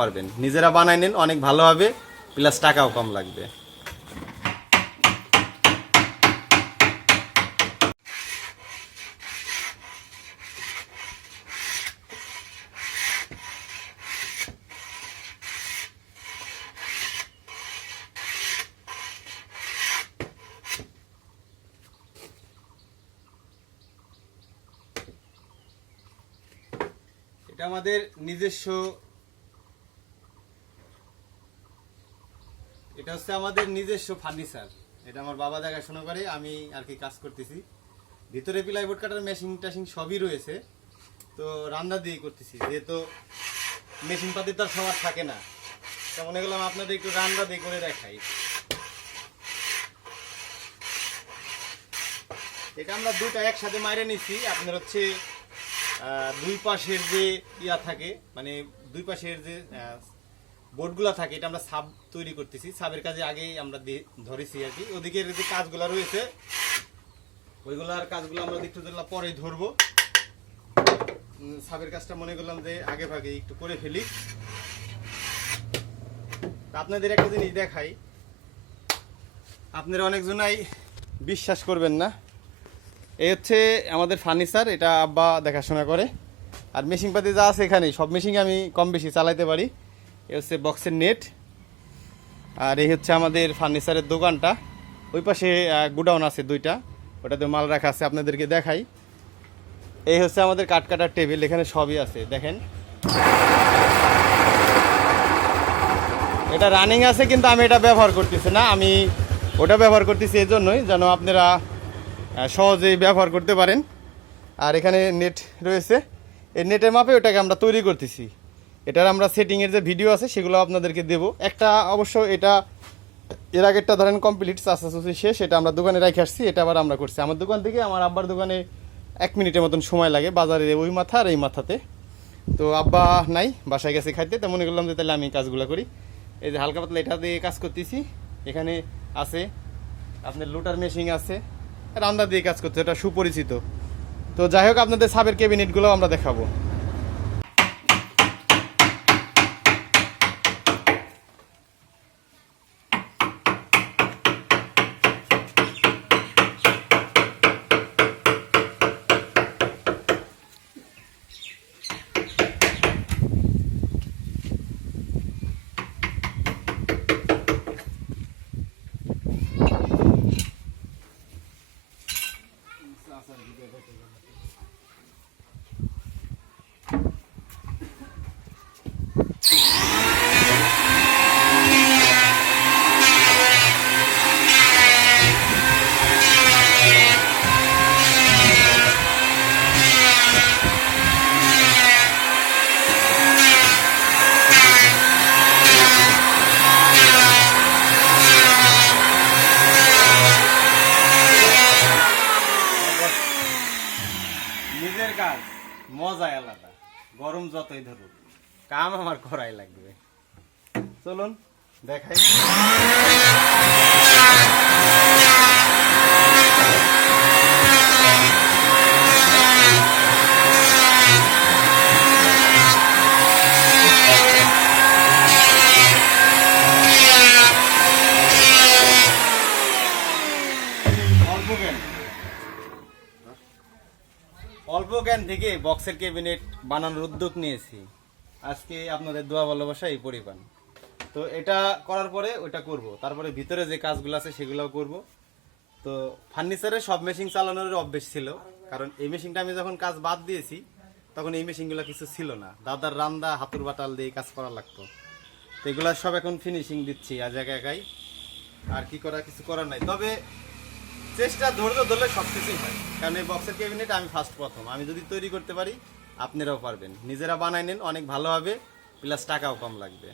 পারবেন। নিজেরা বানাই নেন, অনেক ভালো হবে, প্লাস টাকাও কম লাগবে। এটা আমাদের নিজস্ব, এটা হচ্ছে আমাদের নিজস্ব ফার্নিচার। এটা আমার বাবা দেখাশোনা করে, আমি আর কি কাজ করতেছি। ভিতরে প্লাইবোর্ড কাটার মেশিন টাশিন সবই রয়েছে, তো রান্না দিয়ে করতেছি, যেহেতু মেশিন পাতি তো আর সবার থাকে না, তো মনে করলাম আপনাদের একটু রান্না দিয়ে করে দেখাই। এটা আমরা দুটা একসাথে মাইরে নিচ্ছি। আপনার হচ্ছে দুই পাশের যে ইয়া থাকে, মানে দুই পাশের যে বোর্ডগুলো থাকে, এটা আমরা সাব তৈরি করতেছি। সাবের কাজে আগেই আমরা ধরেছি আর কি। ওদিকে যে কাজগুলো রয়েছে ওইগুলার কাজগুলো আমরা একটু পরে ধরবো। সাবের কাজটা মনে করলাম যে আগে ভাগে একটু করে ফেলি। আপনাদের একটা জিনিস দেখাই, আপনারা অনেকজনাই বিশ্বাস করবেন না। এই হচ্ছে আমাদের ফার্নিচার, এটা আব্বা দেখাশোনা করে। আর মেশিন পাতি যা আছে এখানে সব মেশিন আমি কম বেশি চালাইতে পারি। এ হচ্ছে বক্সের নেট। আর এই হচ্ছে আমাদের ফার্নিচারের দোকানটা। ওই পাশে গোডাউন আছে দুইটা, ওটাতে মাল রাখা আছে, আপনাদেরকে দেখাই। এই হচ্ছে আমাদের কাঠ কাটার টেবিল, এখানে সবই আছে দেখেন। এটা রানিং আছে, কিন্তু আমি এটা ব্যবহার করতেছি না। আমি ওটা ব্যবহার করতেছি এই জন্যই যেন আপনারা সহজেই ব্যবহার করতে পারেন। আর এখানে নেট রয়েছে, এই নেটের মাপে ওটাকে আমরা তৈরি করতেছি। এটার আমরা সেটিংয়ের যে ভিডিও আছে সেগুলো আপনাদেরকে দেব একটা। অবশ্য এটা এর আগেরটা ধরেন কমপ্লিট চাষাচুষি শেষ, এটা আমরা দোকানে রেখে আসছি। এটা আবার আমরা করছি আমার দোকান থেকে আমার আব্বার দোকানে 1 মিনিটের মতন সময় লাগে, বাজারে ওই মাথা আর এই মাথাতে। তো আব্বা নাই, বাসায় গেছে খাইতে, তো মনে করলাম যে তাহলে আমি কাজগুলো করি। এই যে হালকা পাতলা এটা দিয়ে কাজ করতেছি। এখানে আছে আপনার লোটার মেশিন আছে, রান্না দিয়ে কাজ করতে, এটা সুপরিচিত। তো যাই হোক, আপনাদের সাবের ক্যাবিনেটগুলো আমরা দেখাবো। নিজের কাজ মজাই আলাদা, গরম যতই ধরুক কাম আমার করাই লাগবে। চলুন দেখাই। অল্প জ্ঞান থেকে বক্সের ক্যাবিনেট বানানোর উদ্যোগ নিয়েছি। আজকে আপনাদের দোয়া ভালোবাসা এই পরিমাণ। তো এটা করার পরে ওটা করব, তারপরে ভিতরে যে কাজগুলো আছে সেগুলোও করব। তো ফার্নিচারে সব মেশিন চালানোর অভ্যেস ছিল, কারণ এই মেশিনটা আমি যখন কাজ বাদ দিয়েছি তখন এই মেশিনগুলো কিছু ছিল না, দাদার রান্দা হাতুর বাটাল দিয়ে কাজ করা লাগতো। তো এগুলো সব এখন ফিনিশিং দিচ্ছি আজ একাই। আর কি করা, কিছু করার নাই। তবে চেষ্টা ধৈর্য ধরলে সব কিছুই হয়, কারণ এই বক্সের ক্যাবিনেট আমি প্রথম। আমি যদি তৈরি করতে পারি আপনারাও পারবেন। নিজেরা বানাই নেন, অনেক ভালো হবে, প্লাস টাকাও কম লাগবে।